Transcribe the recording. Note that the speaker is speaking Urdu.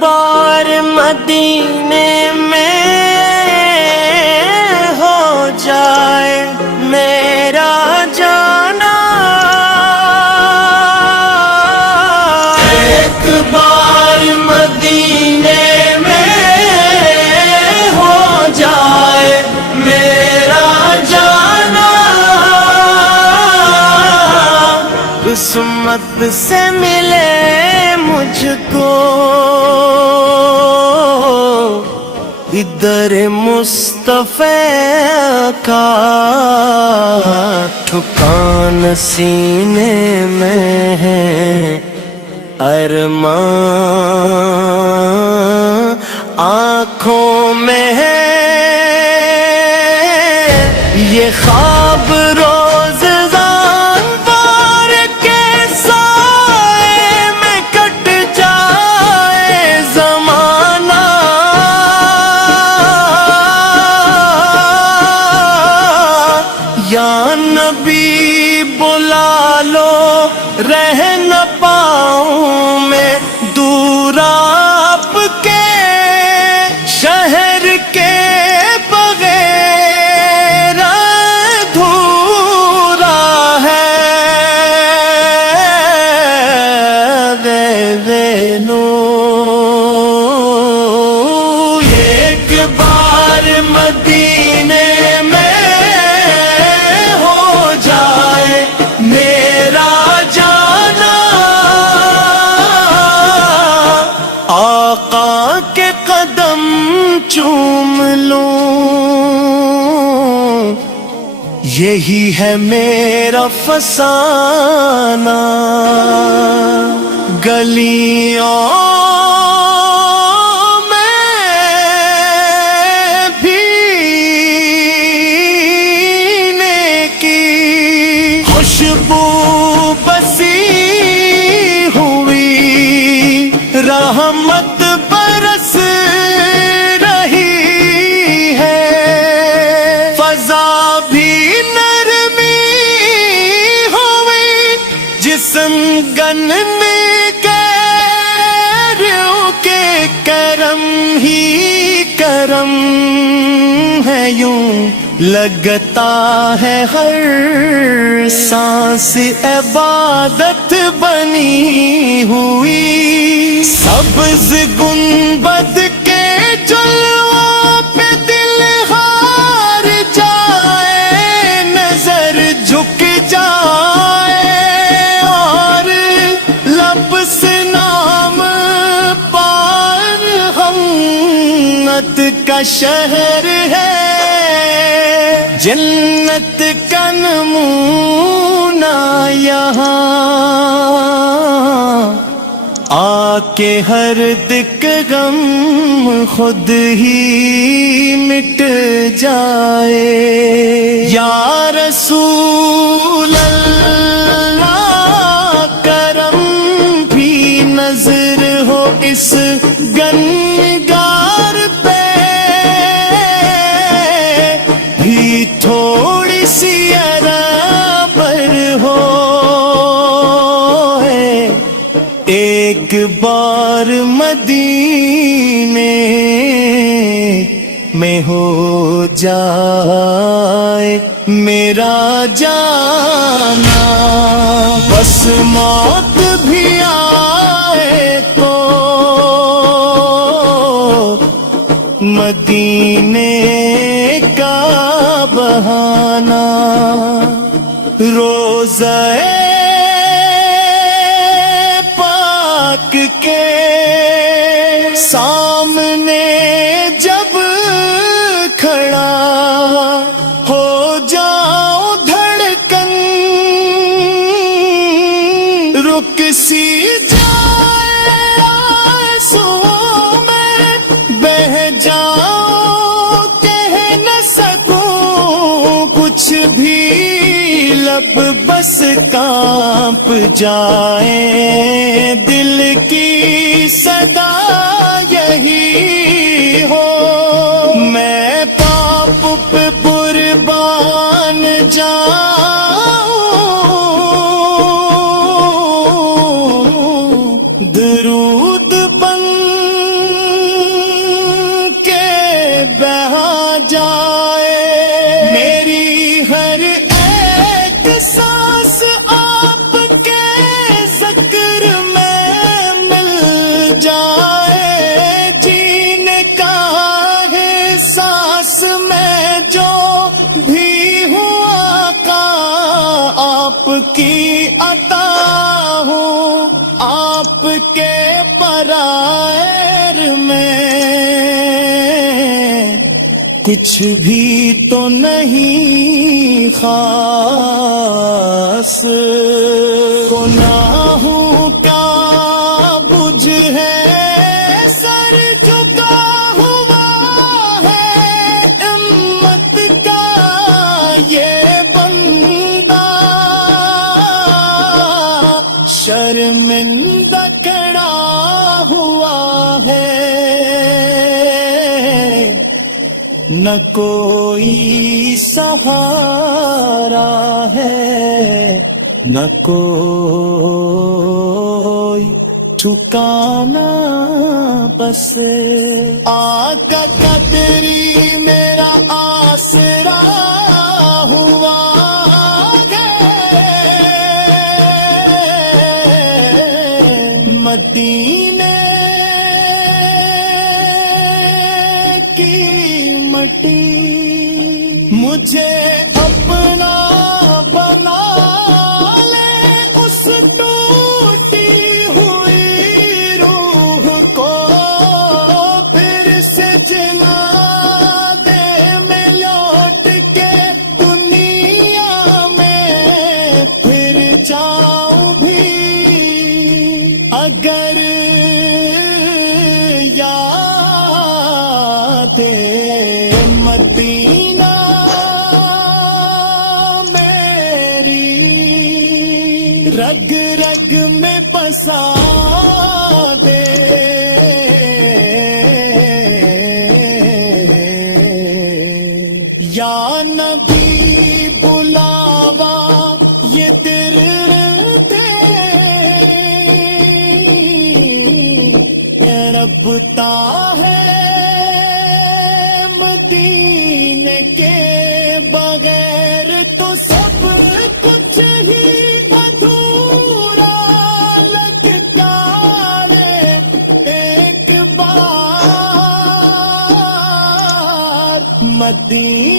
بار مدینے میں ہو جائے میرا جانا، ایک بار مدینے میں ہو جائے میرا جانا، قسمت سے ملے مجھ کو ادھر مصطفیٰ کا ٹھکان، سینے میں ہے ارمان، آنکھوں میں ہے یہ خواب روز زانوار کے سائے میں کٹ جائے زمانہ، یا نبی بلا لو رہ نہ پاؤں میں دور آپ کے شہر کے بغیر ادھورا ہے، دے نو ایک بار مدینے میں ہو جائے میرا جانا، آقا کے قدم چوم لوں، یہی ہے میرا فسانہ، گلیوں میں بھی نیکی خوشبو بسی ہوئی، رحمت برس رہی ہے، فضا بھی نرمی ہوئی، جسم گننے کے روح کے کرم ہی کرم ہے، یوں لگتا ہے ہر سانس عبادت بنی ہوئی، سبز گنبد کے جلووں پہ دل ہار جائے، نظر جھک جائے اور لب سے نام پار، ہمت کا شہر ہے، جنت کا نمونہ یہاں، آ کے ہر دک غم خود ہی مٹ جائے، یا رسول اللہ کرم بھی نظر ہو اس گنگار پہ، بھی تھوڑی سی برابر ہو، ایک بار مدینے میں ہو جائے میرا جانا، بس موت بھی آئے تو مدینے کا بہانہ، روزہ پاک کے سامنے جب کھڑا ہو جاؤ دھڑکن رک سی جائے، آنسوؤں میں بہ جاؤ، کہہ نہ سکوں کچھ بھی، لب بس کانپ جائیں، دل کی صدا یہی ہو، میں پاپ پہ قربان جاؤں، درود بن کی عطا ہوں آپ کے پرائر میں، کچھ بھی تو نہیں خاص، گناہوں کا بجھ ہے سر جھکا ہوا ہے، امت کا یہ بندہ شرمندہ کھڑا ہوا ہے، نہ کوئی سہارا ہے، نہ کوئی ٹھکانا، بس آقا قدری میرا آسرا ہوا ہے، مدینے کی مٹی مجھے اپنا بنا لے، اس ٹوٹی ہوئی روح کو پھر سے جلا دے، میں لوٹ کے دنیا میں پھر جاؤں بھی، اگر یاد مدینہ میری رگ رگ میں بسا دے، یا نبی بلاوا یہ دل ربتا ہے، مدینے کے بغیر تو سب کچھ ہی ادھورا لگتا ہے، ایک بار مدینے